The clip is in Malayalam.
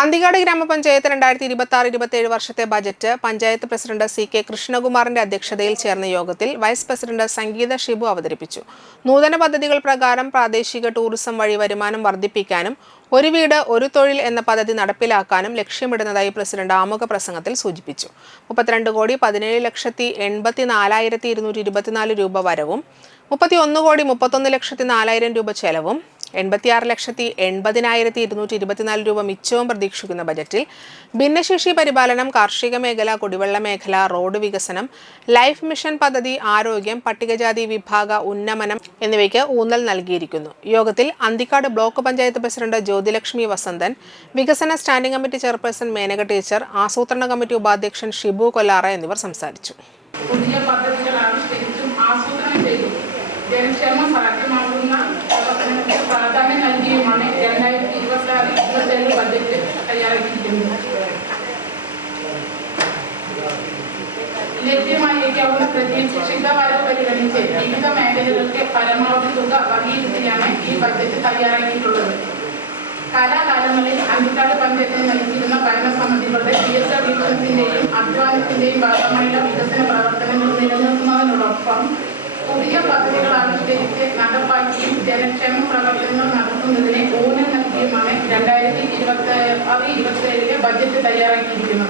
അന്തിക്കാട് ഗ്രാമപഞ്ചായത്ത് 2026-27 വർഷത്തെ ബജറ്റ് പഞ്ചായത്ത് പ്രസിഡന്റ് CK കൃഷ്ണകുമാറിന്റെ അധ്യക്ഷതയിൽ ചേർന്ന യോഗത്തിൽ വൈസ് പ്രസിഡന്റ് സംഗീത ഷിബു അവതരിപ്പിച്ചു. നൂതന പദ്ധതികൾ പ്രകാരം പ്രാദേശിക ടൂറിസം വഴി വരുമാനം വർദ്ധിപ്പിക്കാനും ഒരു വീട് ഒരു തൊഴിൽ എന്ന പദ്ധതി നടപ്പിലാക്കാനും ലക്ഷ്യമിടുന്നതായി പ്രസിഡന്റ് ആമുഖ പ്രസംഗത്തിൽ സൂചിപ്പിച്ചു. 32,17,84,224 രൂപ വരവും 31,31,04,000 രൂപ ചെലവും 86,80,224 രൂപ മിച്ചവും പ്രതീക്ഷിക്കുന്ന ബജറ്റിൽ ഭിന്നശേഷി പരിപാലനം, കാർഷിക മേഖല, കുടിവെള്ള മേഖല, റോഡ് വികസനം, ലൈഫ് മിഷൻ പദ്ധതി, ആരോഗ്യം, പട്ടികജാതി വിഭാഗ ഉന്നമനം എന്നിവയ്ക്ക് ഊന്നൽ നൽകിയിരിക്കുന്നു. യോഗത്തിൽ അന്തിക്കാട് ബ്ലോക്ക് പഞ്ചായത്ത് പ്രസിഡന്റ് ജ്യോതിലക്ഷ്മി വസന്തൻ, വികസന standing committee chairperson Menaka teacher, ആസൂത്രണ കമ്മിറ്റി ഉപാധ്യക്ഷൻ ഷിബു കൊല്ലാറ എന്നിവർ സംസാരിച്ചു. ജനക്ഷേമം സാധ്യമാകുന്ന പ്രവർത്തനങ്ങൾക്ക് പ്രാധാന്യം നൽകിയുമാണ് 2026-27 ബജറ്റ് തയ്യാറാക്കിയിരിക്കുന്നത്. ലഭ്യമായിരിക്കാവുന്ന പ്രതീക്ഷിത വരവ് പരിഗണിച്ച് വിവിധ മേഖലകൾക്ക് പരമാവധി തുക വകയിരുത്തിയാണ് ഈ ബജറ്റ് തയ്യാറാക്കിയിട്ടുള്ളത്. കാലാകാലങ്ങളിൽ അന്തിക്കാട് പഞ്ചായത്തിന് നൽകിയിരുന്ന ഭരണസമിതികളുടെ ദീർഘവീക്ഷണത്തിന്റെയും അധ്വാനത്തിന്റെയും ഭാഗമായുള്ള വികസന പ്രവർത്തനങ്ങൾ നിലനിർത്തുന്നതിനോടൊപ്പം പുതിയ പദ്ധതികൾ ആവിഷ്കരിച്ച് നടപ്പാക്കിയും ജനക്ഷേമ പ്രവർത്തനങ്ങൾ നടത്തുന്നതിന് ഊന്നൽ നൽകിയുമാണ് 2026-27 ബജറ്റ് തയ്യാറാക്കിയിരിക്കുന്നത്.